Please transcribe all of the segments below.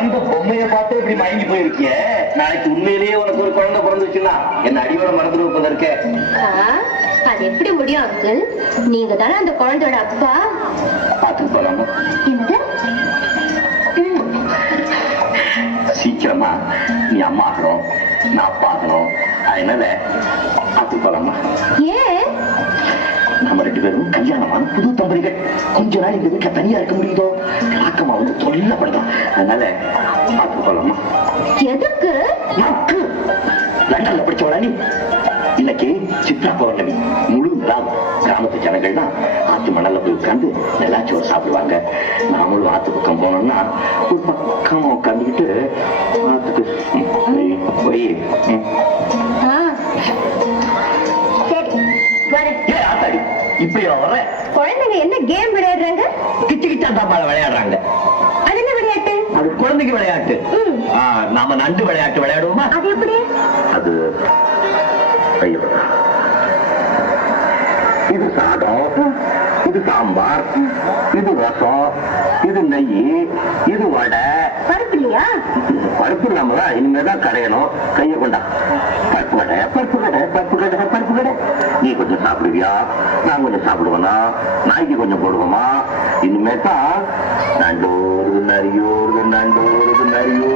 அந்த பொம்மைய பார்த்து இப்படி மயங்கி போயிருக்கிய. நாளைக்கு உண்மையிலேயே உனக்கு ஒரு குழந்தை பிறந்துச்சுன்னா என்ன அடியோட மறந்து வைப்பதற்க. அது எப்படி முடியும் அங்கிள்? நீங்க தானே அந்த குழந்தையோட அப்பா. பார்த்துட்டு போலாமா? என்னது? சீக்கிரமா நீ அம்மா ஆகணும், நான் அப்பா ஆகணும். அதனால பார்த்துட்டு போலாமா? ஏன்? நம்ம 2 பேரும் கல்யாணமான புது தம்பதிகள். கொஞ்ச நாள் இந்த வீட்டுல தனியா இருக்க முடியுதோ? ராக்கம்மா வந்து தொல்லப்படுதான். அதனால பார்த்துட்டு போலாமா? எதுக்கு? லண்டன்ல படிச்சவளா நீ? இன்னைக்கு சித்ரா பௌர்ணமி. முழு நாள் கிராமத்து ஜனங்கள் தான் ஆத்து மணல்ல போய் உட்கார்ந்து நெல்லாச்சோறு சாப்பிடுவாங்க. நாமளும் ஆத்து பக்கம் போனோம்னா ஒரு பக்கம் உட்காந்துக்கிட்டு ஆத்துக்கு போய் இப்படியா வர குழந்தைங்க என்ன கேம் விளையாடுறாங்க? கிச்சு கிச்சா தாப்பால விளையாடுறாங்க. அது என்ன விளையாட்டு? அது குழந்தைக்கு விளையாட்டு. நாம நண்டு விளையாட்டு விளையாடுவோமா? அது எப்படி? அது ஐயோ, இது சாதம், இது சாம்பார், இது ரசம், இது நெய், இது வடை. பருப்பு இல்லையா? பருப்பு இல்லாமதான் இனிமேதான் கரையணும். கையை கொண்டா. பருப்பு கடை, பருப்பு கடை, பருப்பு கடை, பருப்பு கடை. நீ கொஞ்சம் சாப்பிடுவியா? நான் கொஞ்சம் சாப்பிடுவேனா? நாய்க்கு கொஞ்சம் போடுவோமா? இனிமே தான் நண்டோருது நரியோருது நண்டோருது நரியோ.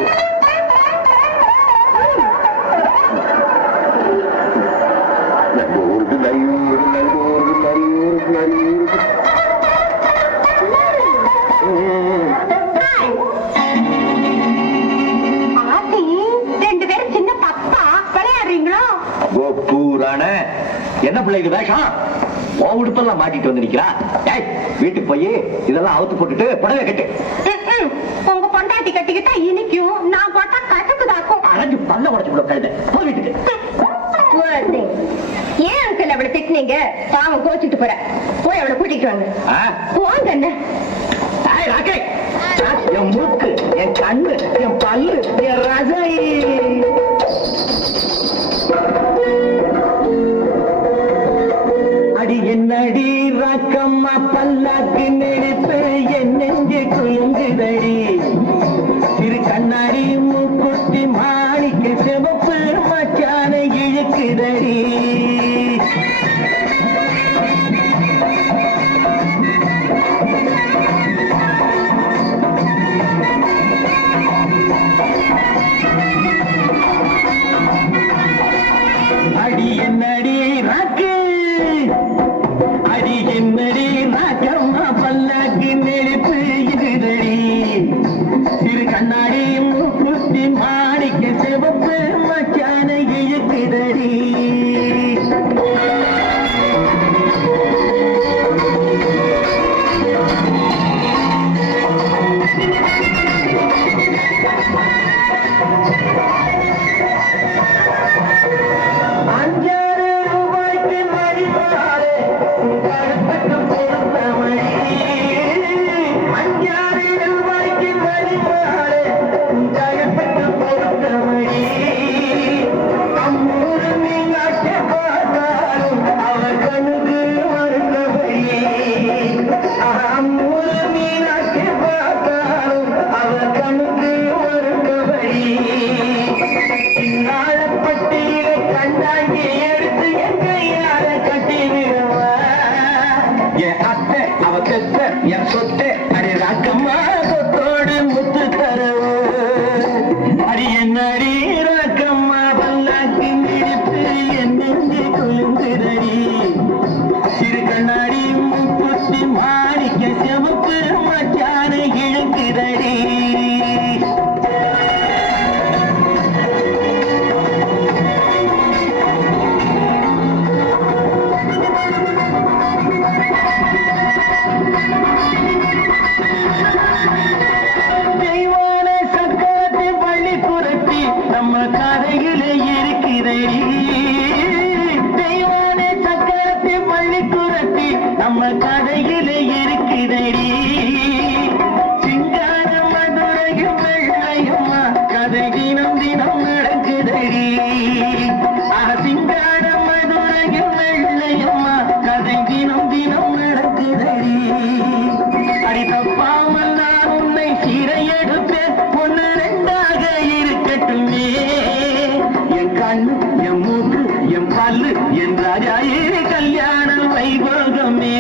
நண்டோருது நரியோருது நண்டோருது நரியோருது நரியோருது. என்ன பிள்ளைக்கு வேஷம்? உடுப்பெல்லாம் மாட்டிட்டு வந்து நிக்கிறா. வீட்டுக்கு போய் இதெல்லாம் அவுத்து போட்டுட்டு புடவை கட்டு. உங்க பொண்டாட்டி கட்டிக்கிட்டா இனிக்கும், நான் போட்டா கசக்குதாக்கும். அரைஞ்சு பல்ல உடச்சு கூட கழுத. போய் வீட்டுக்கு. ஏன் அங்கிள் அவளை திட்டினீங்க? பாவம் கோச்சிட்டு போற. போய் அவளை கூட்டிட்டு வாங்க. போங்க. என்ன என் மூக்கு, என் கண்ணு, என் பல்லு, என் ரசை. அடி என்னடி ராக்கம்மா பல்லாக்கு நெடுப்பு என் நெஞ்சு குலுங்குதடி. சிறு கண்ணாடி மூக்குத்தி மாணிக்க சிவப்பு மச்சான இழுக்குதடி. அடி என்னடி ராக்கு, அடி என்னடி ராக்கம்மா பல்லாக்கு நெருப்பு இதுதடி. சிறு கண்ணாடி மூக்குத்தி மாணிக்க சிவப்பு மச்சான இழுக்குதடி. ஒண்ணு ரெண்டாக இருக்கட்டுமே என் கண்ணு என் மூக்கு என் பல்லு என் ராஜாயே கல்யாண வைபோகமே